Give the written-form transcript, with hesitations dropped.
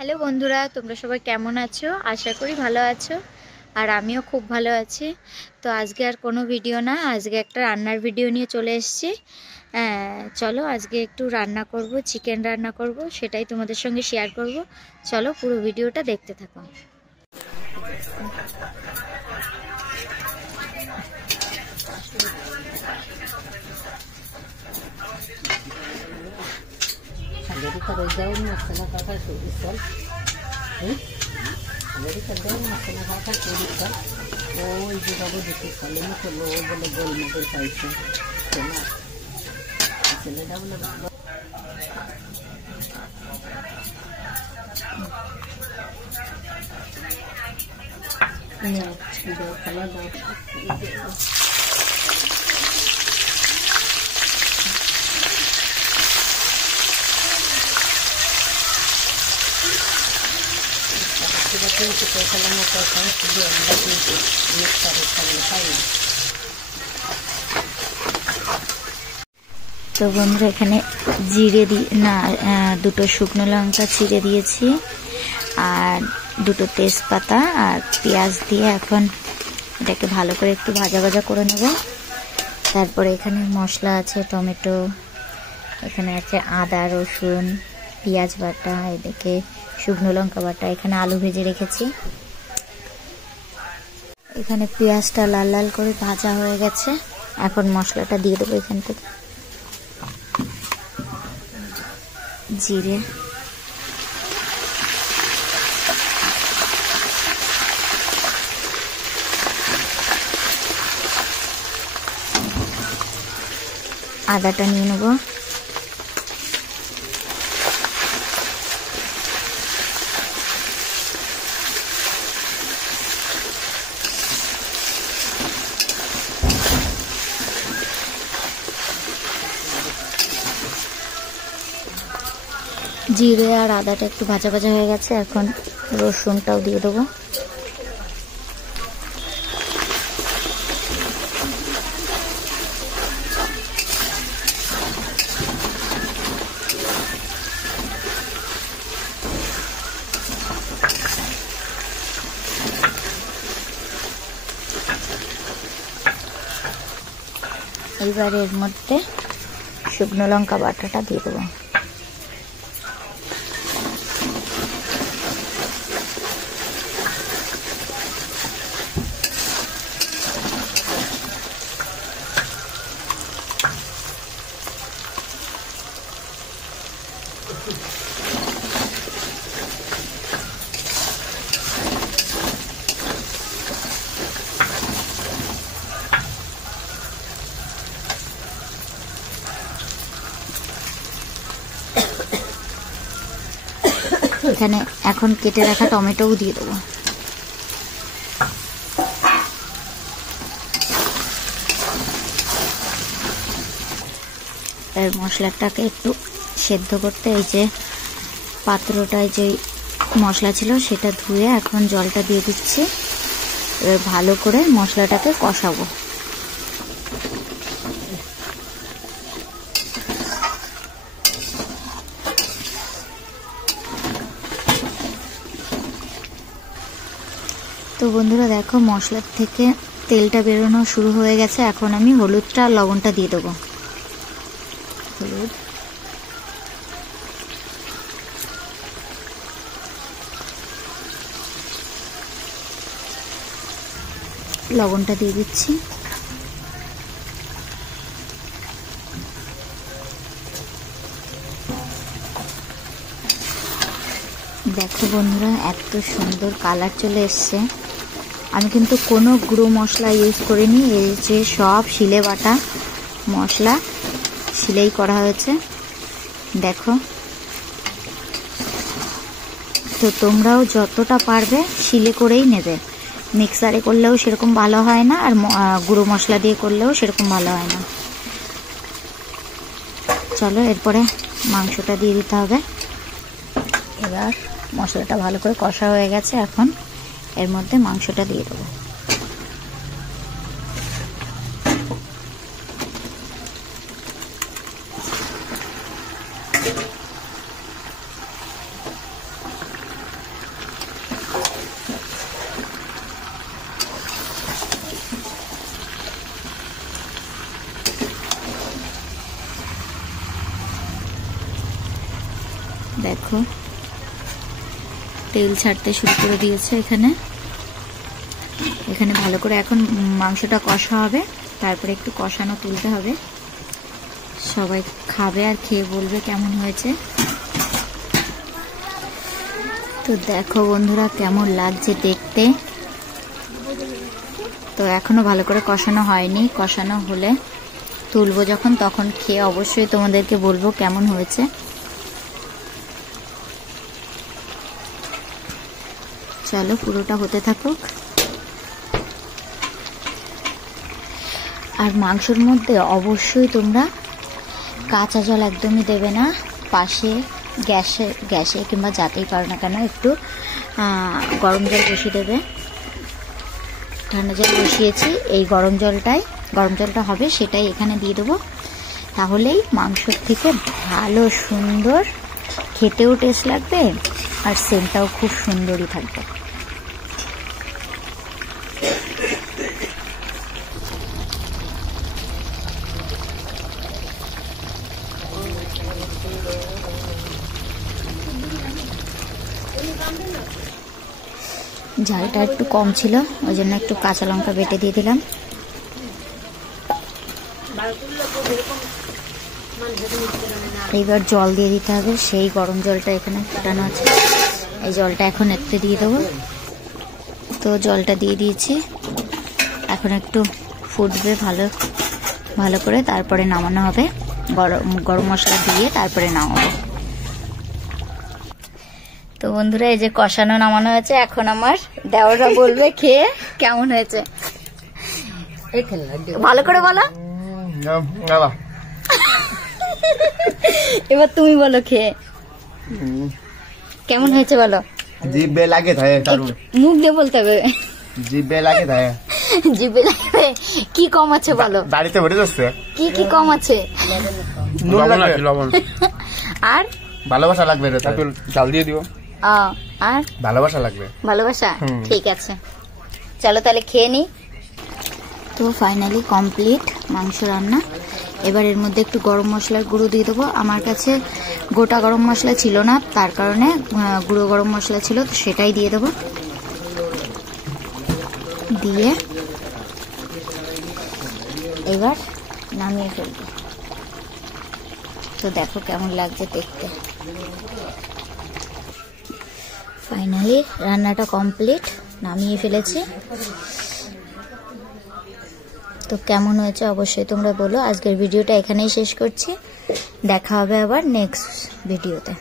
Hello বন্ধুরা, তোমরা সবাই কেমন আছো? আশা করি ভালো আছো। আর আমিও খুব ভালো আছি। তো আজকে আর কোনো ভিডিও না, আজকে একটা রান্নার ভিডিও নিয়ে চলে এসেছি। চলো আজকে একটু রান্না করব, চিকেন রান্না করব, সেটাই তোমাদের সঙ্গে শেয়ার করব। চলো পুরো ভিডিওটা দেখতে থাকো। Amerika daun masana kakak tulisan, Amerika daun masana kakak tulisan. Oh, ibu kamu ditulisan ini kalau boleh gol mobil kaisa, cina, cina dah boleh. Ya, sudah kalau dah. তো বন্ধুরা, এখানে জিরে দুটো শুকনো লঙ্কা চিড়ে দিয়েছি আর দুটো তেজপাতা আর পেঁয়াজ দিয়ে এখন এটাকে ভালো করে একটু ভাজা ভাজা করে নেব। তারপরে এখানে মশলা আছে, টমেটো, এখানে আছে আদা, রসুন, পেঁয়াজ বাটা, এদিকে শুকনো লঙ্কা বাটা, এখানে আলু ভেজে রেখেছি। এখানে পেঁয়াজটা লাল লাল করে ভাজা হয়ে গেছে, এখন মশলাটা দিয়ে দেবো। এখান থেকে জিরে, আদাটা নিয়ে নেব, জিরে আর আদাটা একটু ভাজা ভাজা হয়ে গেছে, এখন রসুনটাও দিয়ে দেবো। এবার এর মধ্যে শুকনো লঙ্কা বাটাটা দিয়ে দেবো। এখানে এখন কেটে রাখা টমেটোও দিয়ে দেবো। এর মশলাটাকে একটু সেদ্ধ করতে এই যে পাত্রটায় যে মশলা ছিল সেটা ধুয়ে এখন জলটা দিয়ে দিচ্ছি। এবার ভালো করে মশলাটাকে কষাবো। তো বন্ধুরা দেখো, মশলার থেকে তেলটা বেরোনো শুরু হয়ে গেছে। এখন আমি হলুদটা আর লবণটা দিয়ে দেবো। হলুদ, লবণটা দিয়ে দিচ্ছি। দেখো বন্ধুরা, এত সুন্দর কালার চলে এসছে। আমি কিন্তু কোনো গুঁড়ো মশলা ইউজ করিনি, এই যে সব শিলে বাটা মশলা, শিলেই করা হয়েছে। দেখো, তো তোমরাও যতটা পারবে শিলে করেই নেবে। মিক্সারে করলেও সেরকম ভালো হয় না, আর গুঁড়ো মশলা দিয়ে করলেও সেরকম ভালো হয় না। চলো এরপরে মাংসটা দিয়ে দিতে হবে। এবার মশলাটা ভালো করে কষা হয়ে গেছে, এখন এর মধ্যে মাংসটা দিয়ে দেবো। দেখো তেল ছাড়তে শুরু করে দিয়েছে। এখানে ভালো করে এখন মাংসটা কষা হবে, তারপরে একটু কষানো তুলতে হবে। সবাই খাবে আর খেয়ে বলবে কেমন হয়েছে। তো দেখো বন্ধুরা কেমন লাগছে দেখতে। তো এখনো ভালো করে কষানো হয়নি, কষানো হলে তুলবো যখন, তখন খেয়ে অবশ্যই তোমাদেরকে বলবো কেমন হয়েছে। চলো পুরোটা হতে থাকুক। আর মাংসের মধ্যে অবশ্যই তোমরা কাঁচা জল একদমই দেবে না। পাশে গ্যাসে কিংবা যাতেই পারো না কেন একটু গরম জল বসিয়ে দেবে। ঠান্ডা জল বসিয়েছি, এই গরম জলটা হবে সেটাই এখানে দিয়ে দেবো। তাহলেই মাংসর থেকে ভালো সুন্দর খেতেও টেস্ট লাগবে আর সেন্টটাও খুব সুন্দরই থাকবে। ঝালটা একটু কম ছিল, ওই জন্য একটু কাঁচা লঙ্কা বেটে দিয়ে দিলাম। এইবার জল দিয়ে দিতে হবে, সেই গরম জলটা এখানে ফোটানো আছে, এই জলটা এখন এতে দিয়ে দেবো। তো জলটা দিয়ে দিয়েছি, এখন একটু ফুটবে ভালো করে, তারপরে নামানো হবে। গরম মশলা দিয়ে তারপরে নামাবো। তো বন্ধুরা এই যে কষানো নামানো হয়েছে, এখন আমার দেওররা বলবে খেয়ে কেমন হয়েছে। ভালো করে বলো। এবার তুমি বলো খেয়ে কেমন হয়েছে বলো। জিভে লাগে মুখ দিয়ে বলতে হবে। জিভে লাগে জিভে লাগবে। কি কম আছে বলো। বাড়িতে ভরে যাচ্ছে। কি কম আছে। লবণ আর ভালোবাসা লাগবে, চাল দিয়ে দিও। আর ভালোবাসা লাগবে। ভালোবাসা, ঠিক আছে চলো তাহলে খেয়ে নি। তো ফাইনালি কমপ্লিট মাংস রান্না। এবার এর মধ্যে একটু গরম মশলার গুঁড়ো দিয়ে দেবো। আমার কাছে গোটা গরম মশলা ছিল না, তার কারণে গুঁড়ো গরম মশলা ছিল, তো সেটাই দিয়ে দেবো। দিয়ে এবার নামিয়ে ফেলবো। তো দেখো কেমন লাগছে দেখতে। ফাইনালি রান্নাটা কমপ্লিট, নামিয়ে ফেলেছি। তো কেমন হয়েছে অবশ্যই তোমরা বলো। আজকের ভিডিওটা এখানেই শেষ করছি, দেখা হবে আবার নেক্সট ভিডিওতে।